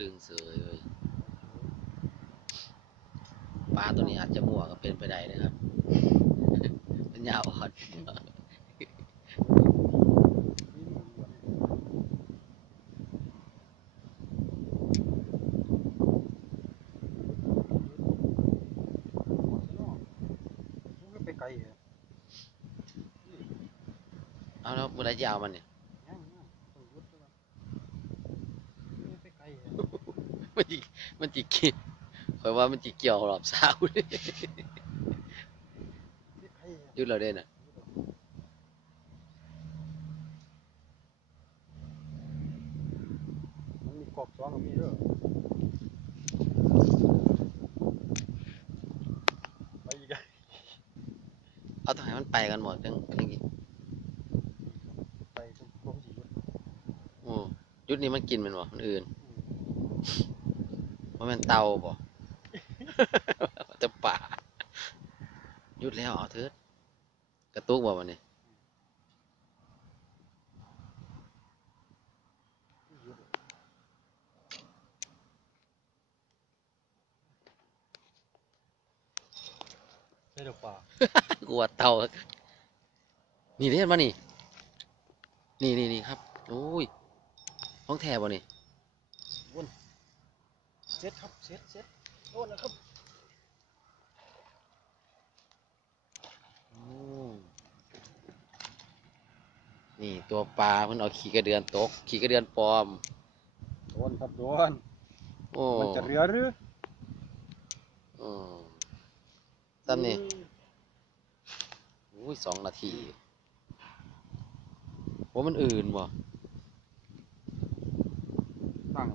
ดึงเสยเลยปลาตัวนี้อาจจะมั่วก็เป็นไปได้นะครับเป็นยาวอ่อนไปไกลเหรอเอาแล้วเมื่อไรจะเอามันเนี่ย ยังยังต้องยุดด้วยวะไปไกลเหรอ มันจิมันจิเกี่ยวคอยว่ามันจิเกี่ยวรอบเช้าเลยไปไกลเหรอหยุดเราเด่นอะมันมีกรอบสองกับมีเด้อไปอีกอะเอาต้องให้มันไปกันหมดจังจังกิไปจนกรมสียุดโอ้หยุดนี้มันกินมันบ่มันอื่น ว่ามันเตาบ่แต่ป่าหยุดแล้วเอาเถิดกระตุกบ่วันนี้ยุดได้ดอกป่า กลัวเตานี่เรียนมานี่ นี่นี่นี่ครับ โอ้ยห้องแทบ่นี่ เซ็ตครับเซ็ตเซ็ตโน่นนะครับโอ้นี่ตัวปลาเพิ่นเอาขี้กระเดือนตก ขี้กระเดือนปลอมโดนครับโดนโอ้มันจะเรือหรืออืมซ้ำนี่อุ้ยสองนาทีว่ามันอื่นบ่ตั้ง